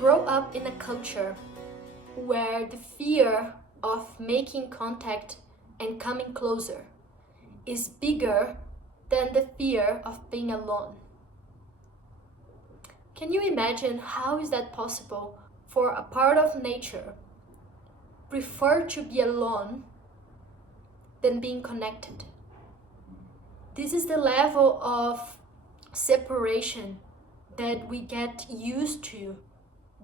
grow up in a culture where the fear of making contact and coming closer is bigger than the fear of being alone. Can you imagine how is that possible for a part of nature prefer to be alone than being connected? This is the level of separation that we get used to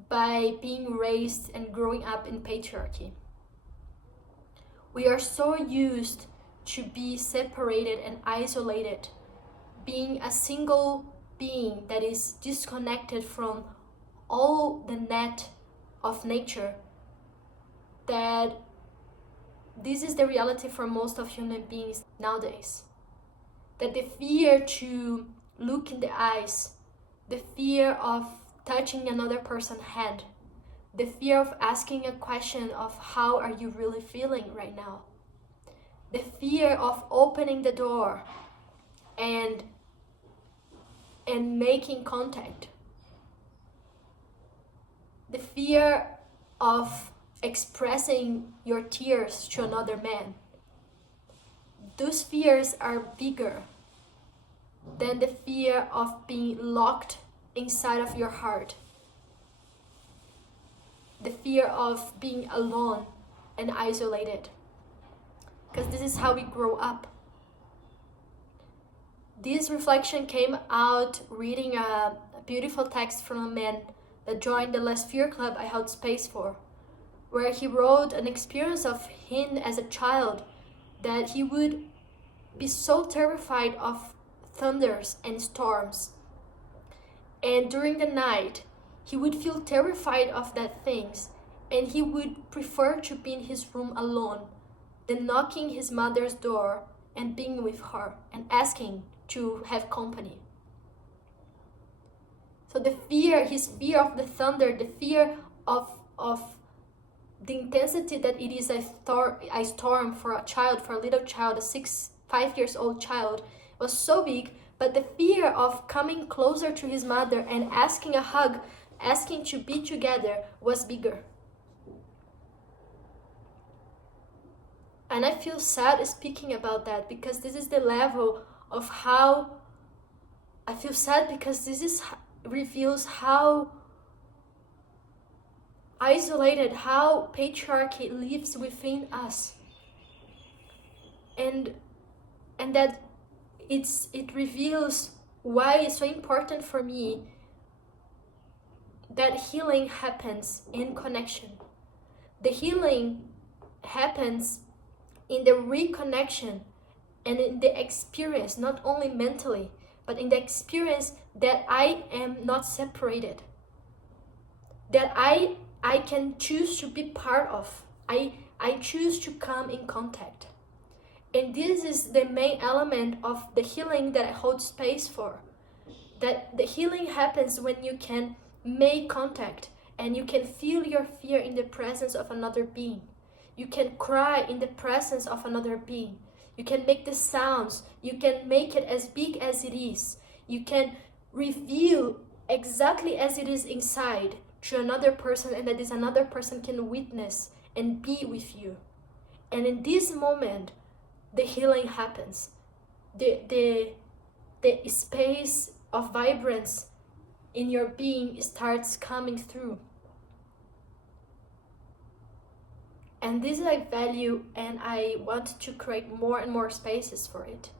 by being raised and growing up in patriarchy. We are so used to be separated and isolated, being a single being that is disconnected from all the net of nature, that this is the reality for most of human beings nowadays. That the fear to look in the eyes, the fear of touching another person's hand, the fear of asking a question of how are you really feeling right now, the fear of opening the door and making contact, the fear of expressing your tears to another man. Those fears are bigger than the fear of being locked inside of your heart, the fear of being alone and isolated, because this is how we grow up. This reflection came out reading a beautiful text from a man that joined the last Fear Club I held space for, where he wrote an experience of him as a child, that he would be so terrified of thunders and storms. And during the night, he would feel terrified of that things, and he would prefer to be in his room alone than knocking his mother's door and being with her and asking to have company. So the fear, his fear of the thunder, the fear of the intensity that it is a storm for a child, for a little child, a 5 years old child, was so big, but the fear of coming closer to his mother and asking a hug, asking to be together, was bigger. And I feel sad speaking about that, because this is the level of how I feel sad, because this reveals how isolated, how patriarchy lives within us, and that it reveals why it's so important for me that healing happens in connection. The healing happens in the reconnection and in the experience, not only mentally, but in the experience that I am not separated, that I can choose to be part of. I choose to come in contact. And this is the main element of the healing that I hold space for. That the healing happens when you can make contact and you can feel your fear in the presence of another being. You can cry in the presence of another being. You can make the sounds. You can make it as big as it is. You can reveal exactly as it is inside to another person, and that this another person can witness and be with you. And in this moment, the healing happens. The space of vibrance in your being starts coming through. And this I value, and I want to create more and more spaces for it.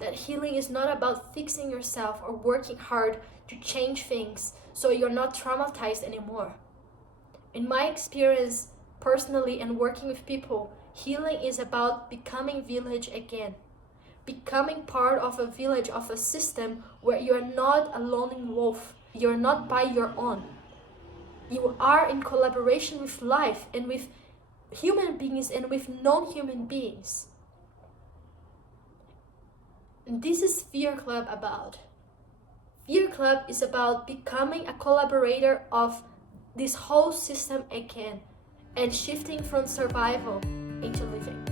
That healing is not about fixing yourself or working hard to change things so you're not traumatized anymore. In my experience, personally and working with people, healing is about becoming village again. Becoming part of a village, of a system where you're not a lone wolf. You're not by your own. You are in collaboration with life and with human beings and with non-human beings. And this is Fear Club about. Fear Club is about becoming a collaborator of this whole system again and shifting from survival into living.